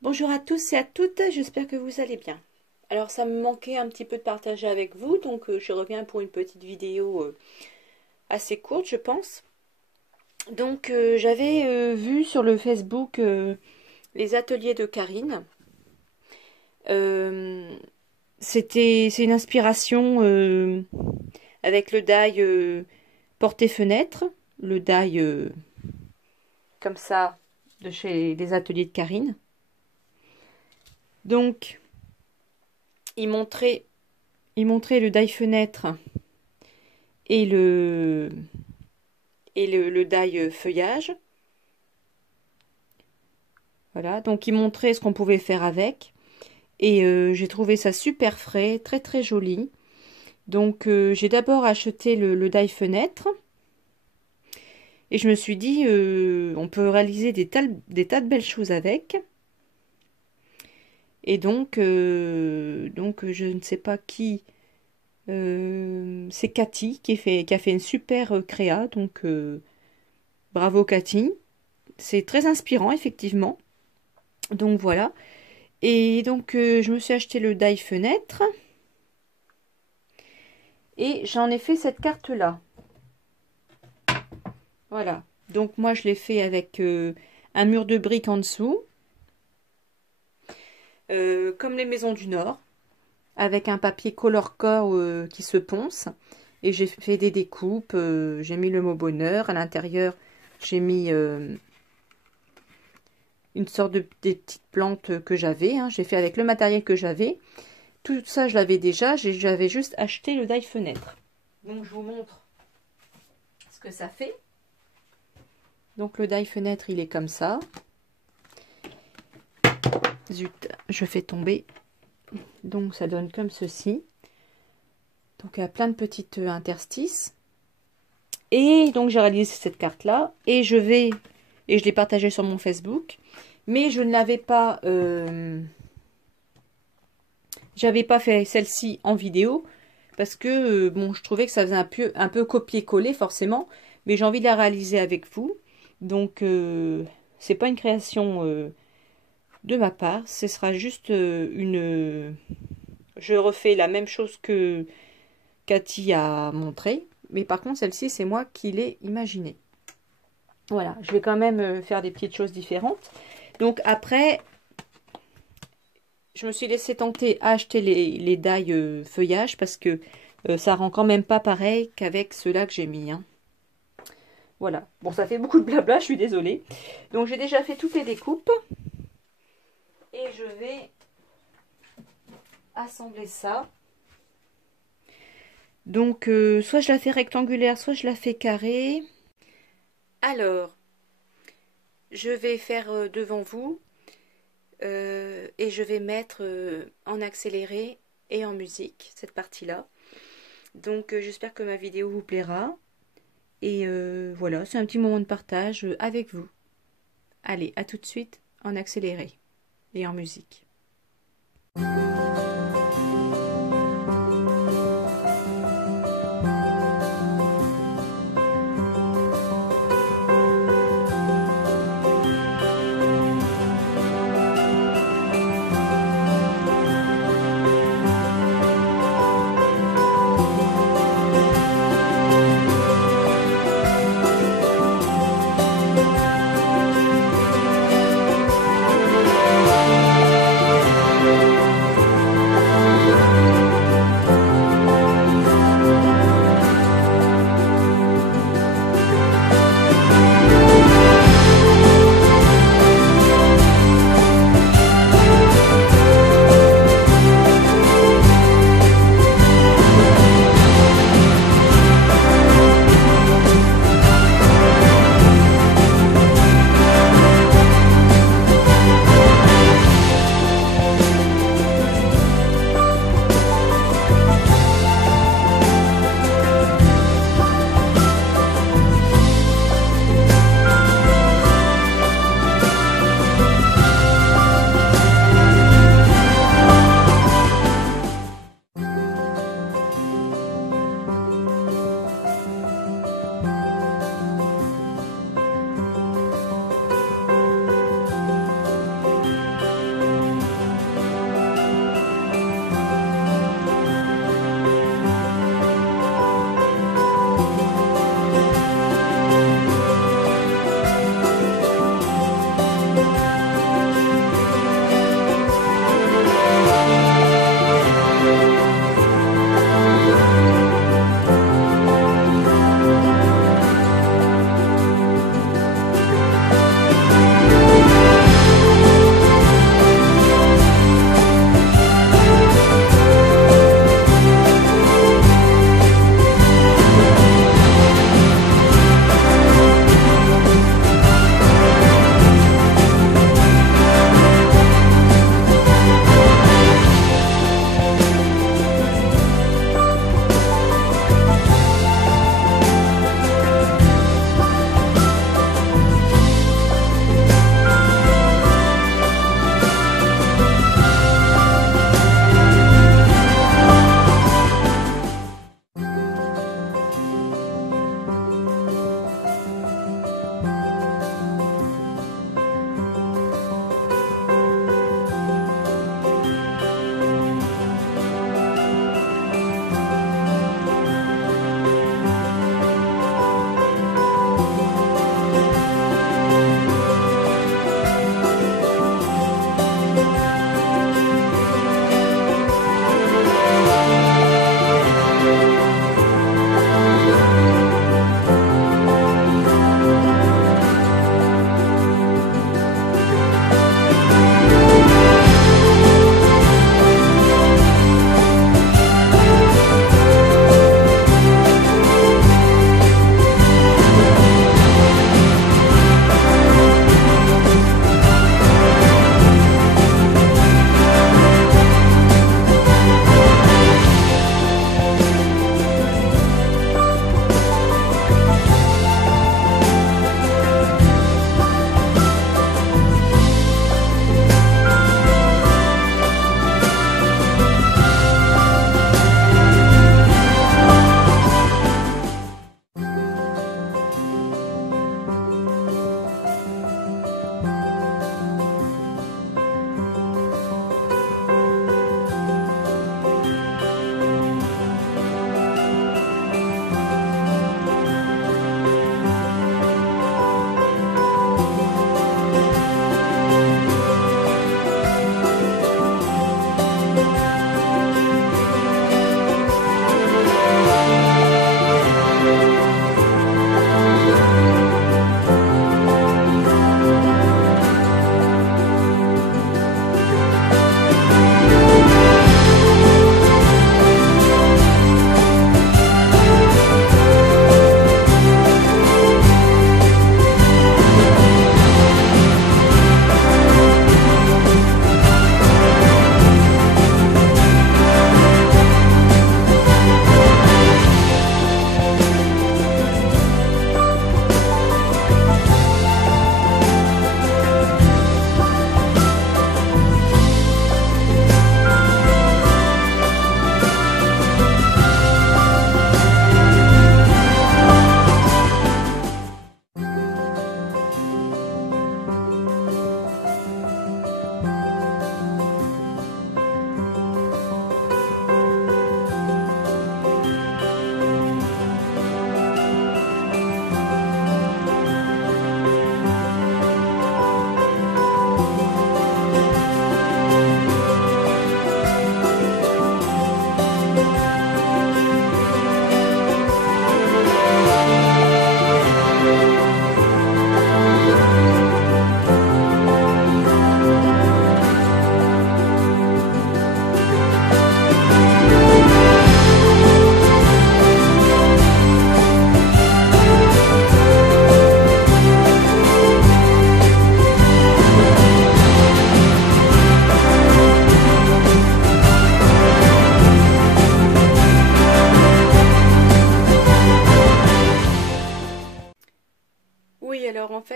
Bonjour à tous et à toutes, j'espère que vous allez bien. Alors ça me manquait un petit peu de partager avec vous, donc je reviens pour une petite vidéo assez courte je pense. Donc j'avais vu sur le Facebook les ateliers de Karine. C'est une inspiration avec le die porte-fenêtre, le die comme ça de chez les ateliers de Karine. Donc, il montrait le die fenêtre et le die feuillage. Voilà, donc il montrait ce qu'on pouvait faire avec. Et j'ai trouvé ça super frais, très très joli. Donc j'ai d'abord acheté le die fenêtre. Et je me suis dit, on peut réaliser des tas de belles choses avec. Et donc je ne sais pas qui, c'est Cathy qui a fait une super créa, donc bravo Cathy. C'est très inspirant effectivement. Donc voilà. Et donc je me suis acheté le die fenêtre. Et j'en ai fait cette carte là. Voilà. Donc moi je l'ai fait avec un mur de briques en dessous. Comme les maisons du Nord, avec un papier color-core qui se ponce. Et j'ai fait des découpes, j'ai mis le mot bonheur. À l'intérieur, j'ai mis une sorte des petites plantes que j'avais. Hein. J'ai fait avec le matériel que j'avais. Tout ça, je l'avais déjà. J'avais juste acheté le die fenêtre. Donc, je vous montre ce que ça fait. Donc, le die fenêtre, il est comme ça. Zut, je fais tomber. Donc ça donne comme ceci. Donc il y a plein de petites interstices. Et donc j'ai réalisé cette carte là. Et je l'ai partagée sur mon Facebook. Mais je ne l'avais pas... j'avais pas fait celle-ci en vidéo. Parce que bon, je trouvais que ça faisait un peu copier-coller forcément. Mais j'ai envie de la réaliser avec vous. Donc c'est pas une création... de ma part, ce sera juste une... Je refais la même chose que Cathy a montré, mais par contre celle-ci c'est moi qui l'ai imaginée. Voilà, je vais quand même faire des petites choses différentes. Donc après, je me suis laissée tenter à acheter les die feuillage parce que ça rend quand même pas pareil qu'avec ceux-là que j'ai mis. Hein. Voilà, bon ça fait beaucoup de blabla, je suis désolée. Donc j'ai déjà fait toutes les découpes. Et je vais assembler ça. Donc, soit je la fais rectangulaire, soit je la fais carrée. Alors, je vais faire devant vous et je vais mettre en accéléré et en musique cette partie-là. Donc, j'espère que ma vidéo vous plaira. Et voilà, c'est un petit moment de partage avec vous. Allez, à tout de suite en accéléré et en musique.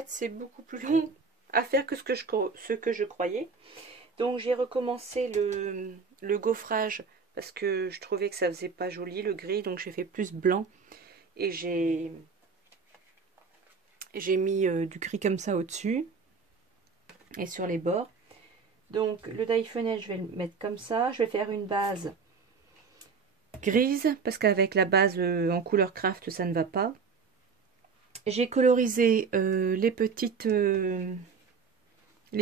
fait, c'est beaucoup plus long à faire que ce que je croyais. Donc j'ai recommencé le gaufrage parce que je trouvais que ça faisait pas joli le gris, donc j'ai fait plus blanc et j'ai mis du gris comme ça au-dessus et sur les bords. Donc le die fenêtre, je vais le mettre comme ça. Je vais faire une base grise parce qu'avec la base en couleur craft, ça ne va pas. J'ai colorisé les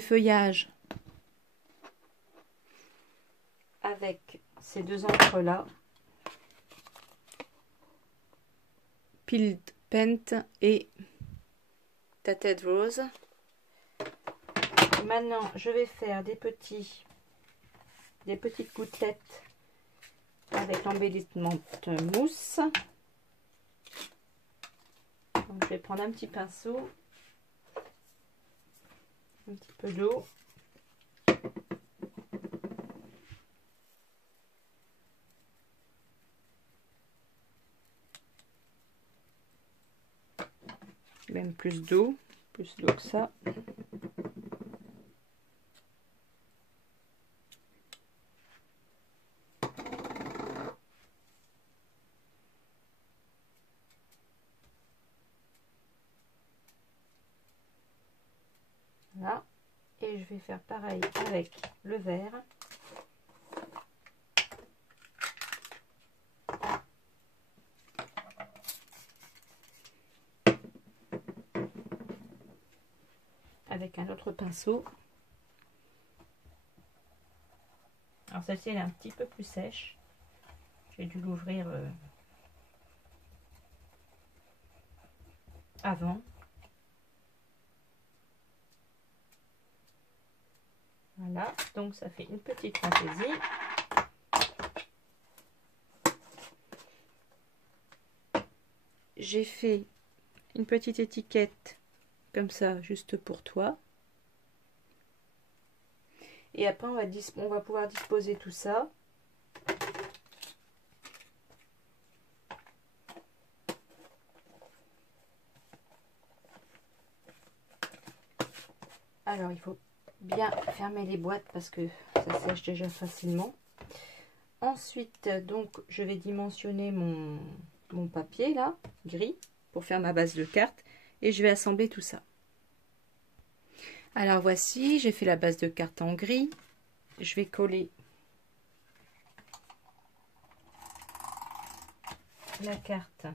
feuillages avec ces deux encres là, Peeled Paint et Tatted Rose. Maintenant, je vais faire des petites gouttelettes avec l'embellissement mousse. Donc, je vais prendre un petit pinceau, un petit peu d'eau. Même plus d'eau que ça. Voilà. Et je vais faire pareil avec le vert. Avec un autre pinceau. Alors celle-ci elle est un petit peu plus sèche. J'ai dû l'ouvrir avant. Voilà, donc ça fait une petite fantaisie. J'ai fait une petite étiquette comme ça, juste pour toi. Et après, on va pouvoir disposer tout ça. Alors, il faut bien fermer les boîtes parce que ça sèche déjà facilement. Ensuite, donc, je vais dimensionner mon papier, là, gris, pour faire ma base de carte. Et je vais assembler tout ça. Alors, voici, j'ai fait la base de carte en gris. Je vais coller la carte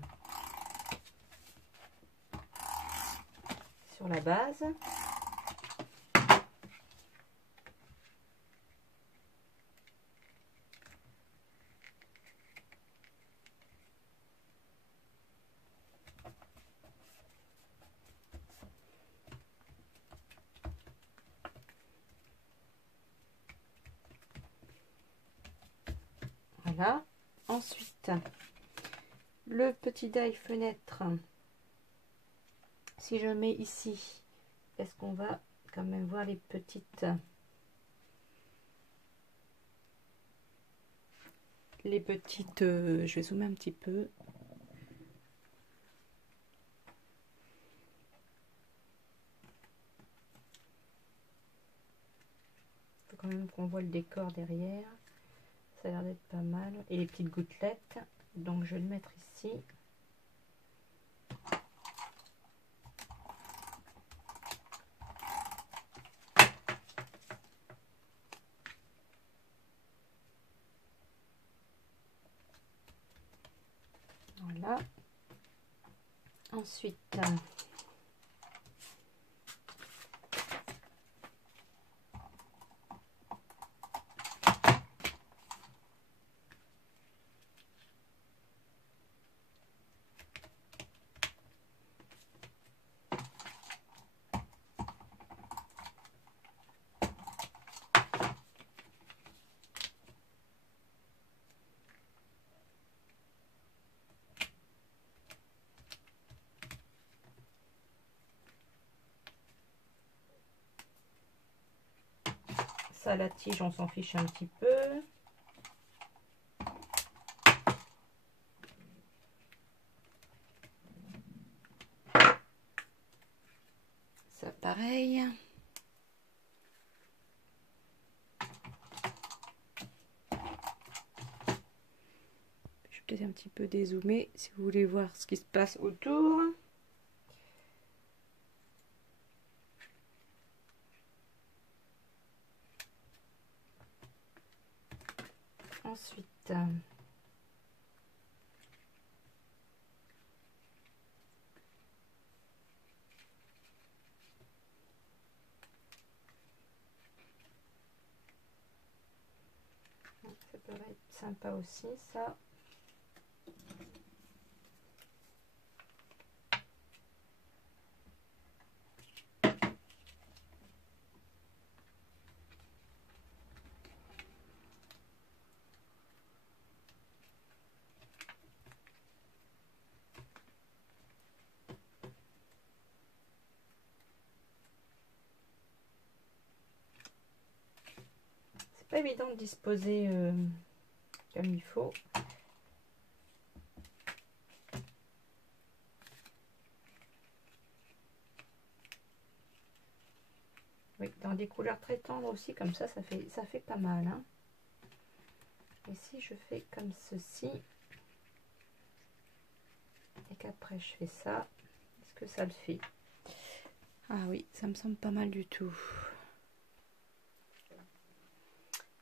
sur la base. Voilà. Ensuite, le petit die fenêtre, si je mets ici, est-ce qu'on va quand même voir les petites je vais zoomer un petit peu. Il faut quand même qu'on voit le décor derrière. Ça a l'air d'être pas mal. Et les petites gouttelettes. Donc je vais le mettre ici. Voilà. Ensuite, ça, la tige, on s'en fiche un petit peu. pareil. Je vais peut-être un petit peu dézoomer si vous voulez voir ce qui se passe autour. Ensuite, ça peut être sympa aussi, ça. C'est pas évident de disposer comme il faut. Oui, dans des couleurs très tendres aussi, comme ça fait pas mal. Hein. Et si je fais comme ceci, et qu'après je fais ça, est-ce que ça le fait? Ah oui, ça me semble pas mal du tout.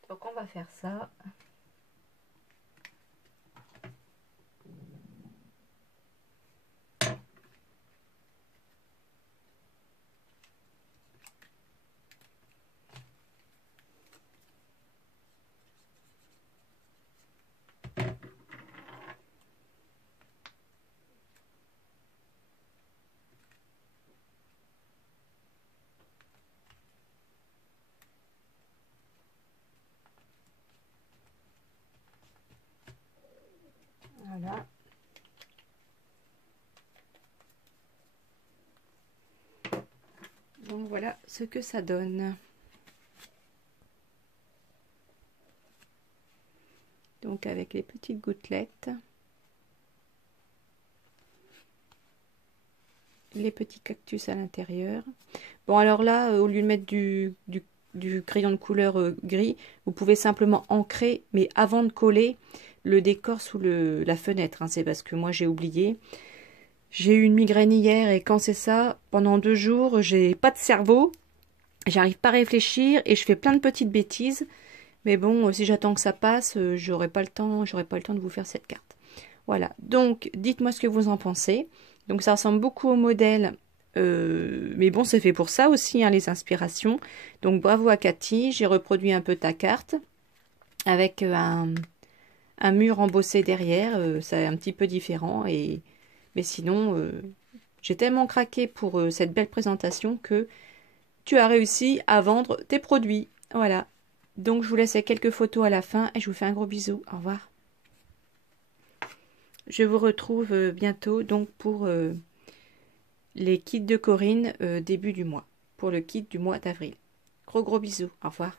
Donc on va faire ça. Voilà. Donc voilà ce que ça donne. Donc avec les petites gouttelettes, les petits cactus à l'intérieur. Bon alors là, au lieu de mettre du crayon de couleur gris, vous pouvez simplement ancrer, mais avant de coller le décor sous la fenêtre. Hein, c'est parce que moi j'ai oublié. J'ai eu une migraine hier et quand c'est ça, pendant 2 jours, j'ai pas de cerveau, j'arrive pas à réfléchir et je fais plein de petites bêtises. Mais bon, si j'attends que ça passe, j'aurai pas le temps de vous faire cette carte. Voilà, donc dites-moi ce que vous en pensez. Donc ça ressemble beaucoup au modèle, mais bon, c'est fait pour ça aussi, hein, les inspirations. Donc bravo à Cathy, j'ai reproduit un peu ta carte avec un mur embossé derrière, c'est un petit peu différent. Mais sinon, j'ai tellement craqué pour cette belle présentation que tu as réussi à vendre tes produits. Voilà. Donc je vous laisse avec quelques photos à la fin et je vous fais un gros bisou. Au revoir. Je vous retrouve bientôt donc pour les kits de Corinne début du mois. Pour le kit du mois d'avril. Gros bisous. Au revoir.